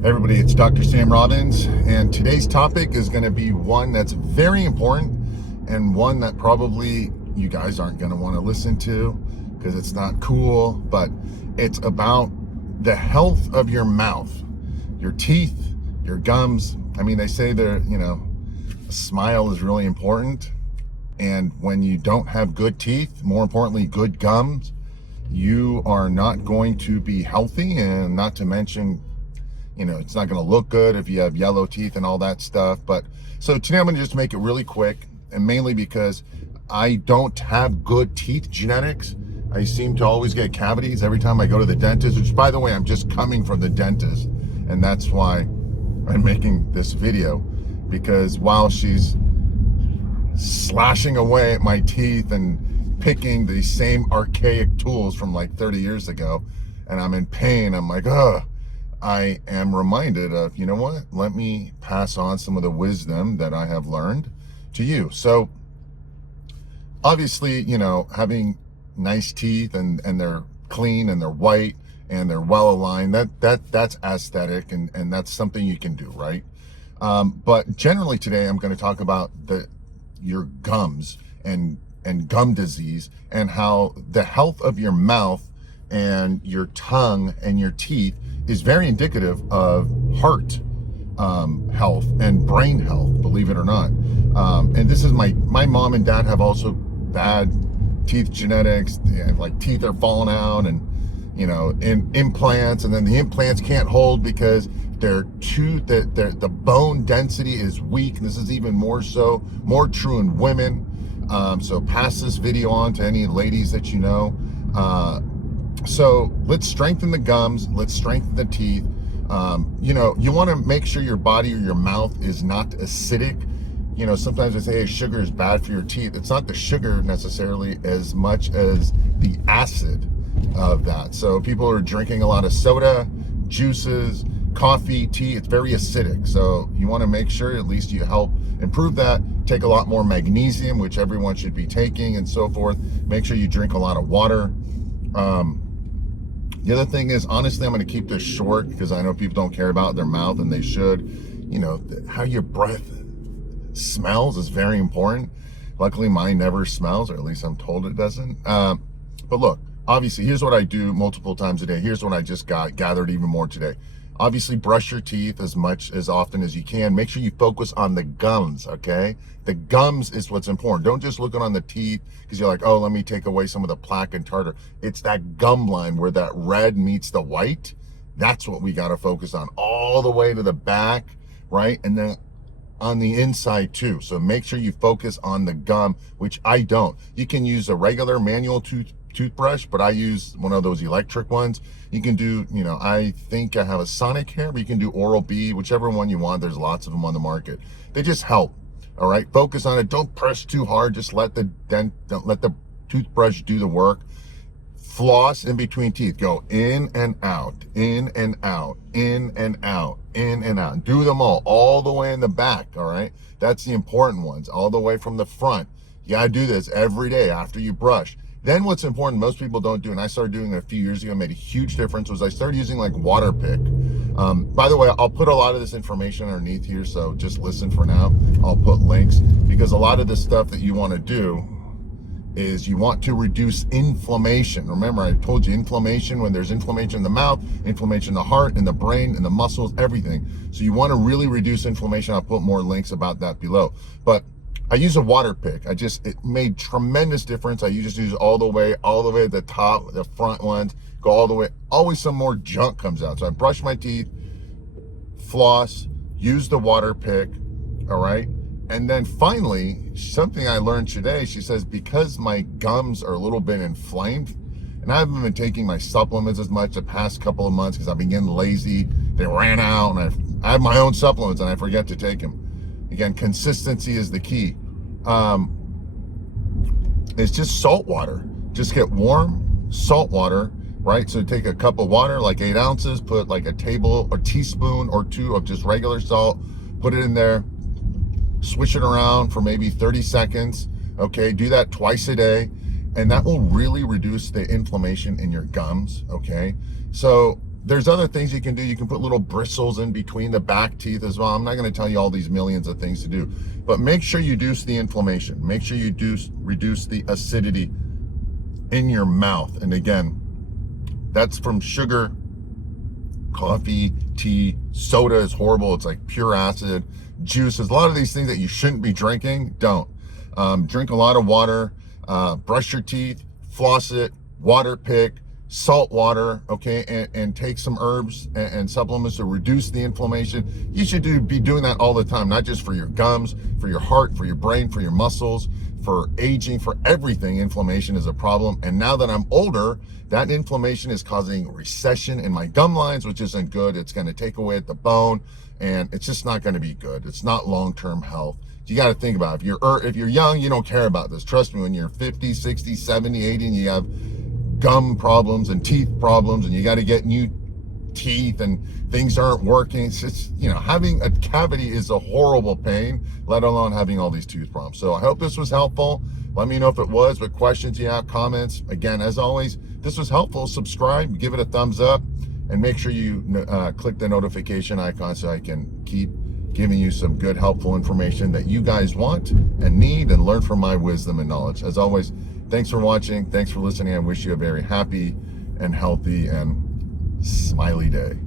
Hey everybody, it's Dr. Sam Robbins, and today's topic is going to be one that's very important and one that probably you guys aren't going to want to listen to because it's not cool, but it's about the health of your mouth, your teeth, your gums. I mean, they say a smile is really important, and when you don't have good teeth, more importantly, good gums, you are not going to be healthy, and not to mention it's not going to look good if you have yellow teeth and all that stuff. But so today I'm going to just make it really quick, and mainly because I don't have good teeth genetics. I seem to always get cavities every time I go to the dentist, which, by the way, I'm just coming from the dentist, and that's why I'm making this video, because while she's slashing away at my teeth and picking the same archaic tools from like 30 years ago, and I'm in pain, I'm like, ugh. I am reminded of, you know what, let me pass on some of the wisdom that I have learned to you. So obviously, having nice teeth and they're clean and they're white and they're well aligned, that's aesthetic, and that's something you can do, right? But generally today I'm going to talk about your gums and gum disease, and how the health of your mouth and your tongue and your teeth is very indicative of heart health and brain health, believe it or not. And this is my mom and dad have also bad teeth genetics. Like, teeth are falling out, and implants, and then the implants can't hold because the bone density is weak. This is even more true in women. So pass this video on to any ladies that you know. So let's strengthen the gums, let's strengthen the teeth. You want to make sure your body or your mouth is not acidic. Sometimes they say, hey, sugar is bad for your teeth. It's not the sugar necessarily as much as the acid of that. So people are drinking a lot of soda, juices, coffee, tea. It's very acidic. So you want to make sure at least you help improve that. Take a lot more magnesium, which everyone should be taking, and so forth. Make sure you drink a lot of water. The other thing is, honestly, I'm going to keep this short because I know people don't care about their mouth, and they should. How your breath smells is very important. Luckily, mine never smells, or at least I'm told it doesn't. But look, obviously, here's what I do multiple times a day. Here's what I just gathered even more today. Obviously, brush your teeth as often as you can. Make sure you focus on the gums, okay? The gums is what's important. Don't just look on the teeth because you're like, oh, let me take away some of the plaque and tartar. It's that gum line where that red meets the white. That's what we got to focus on, all the way to the back, right? And then on the inside too. So make sure you focus on the gum, which I don't. You can use a regular manual toothbrush, but I use one of those electric ones. You can do, I think I have a Sonic here, but you can do Oral-B, whichever one you want. There's lots of them on the market. They just help. All right, focus on it. Don't press too hard. Just let the toothbrush do the work. Floss in between teeth. Go in and out, in and out, in and out, in and out. Do them all the way in the back. All right, that's the important ones. All the way from the front. You gotta do this every day after you brush. Then what's important, most people don't do, and I started doing it a few years ago, made a huge difference, was I started using like water pick. By the way, I'll put a lot of this information underneath here, so just listen for now. I'll put links, because a lot of the stuff that you want to do is you want to reduce inflammation. Remember, I told you inflammation, when there's inflammation in the mouth, inflammation in the heart, in the brain, in the muscles, everything. So you want to really reduce inflammation. I'll put more links about that below. But I use a water pick. It made tremendous difference. I just use all the way at the top, the front ones, go all the way. Always some more junk comes out. So I brush my teeth, floss, use the water pick, all right? And then finally, something I learned today, she says, because my gums are a little bit inflamed, and I haven't been taking my supplements as much the past couple of months because I've been getting lazy. They ran out, and I have my own supplements and I forget to take them. Again, consistency is the key. It's just salt water. Just get warm salt water, right? So take a cup of water, like 8 ounces, put like a teaspoon or 2 of just regular salt, put it in there, switch it around for maybe 30 seconds. Okay, do that twice a day, and that will really reduce the inflammation in your gums. Okay, so There's other things you can do. You can put little bristles in between the back teeth as well. I'm not going to tell you all these millions of things to do, but make sure you reduce the inflammation. Make sure you reduce the acidity in your mouth. And again, that's from sugar, coffee, tea, soda is horrible. It's like pure acid. Juices, a lot of these things that you shouldn't be drinking, don't. Drink a lot of water, brush your teeth, floss it, water pick, salt water, okay, and take some herbs and supplements to reduce the inflammation. You should be doing that all the time, not just for your gums, for your heart, for your brain, for your muscles, for aging, for everything. Inflammation is a problem. And now that I'm older, that inflammation is causing recession in my gum lines, which isn't good. It's going to take away at the bone, and it's just not going to be good. It's not long-term health. You got to think about it. If you're young, you don't care about this. Trust me, when you're 50, 60, 70, 80, and you have gum problems and teeth problems, and you got to get new teeth and things aren't working, it's just, you know, having a cavity is a horrible pain, let alone having all these tooth problems. So I hope this was helpful. Let me know if it was, what questions you have, comments. Again, as always, if this was helpful, subscribe, give it a thumbs up, and make sure you click the notification icon so I can keep giving you some good, helpful information that you guys want and need, and learn from my wisdom and knowledge. As always, thanks for watching. Thanks for listening. I wish you a very happy and healthy and smiley day.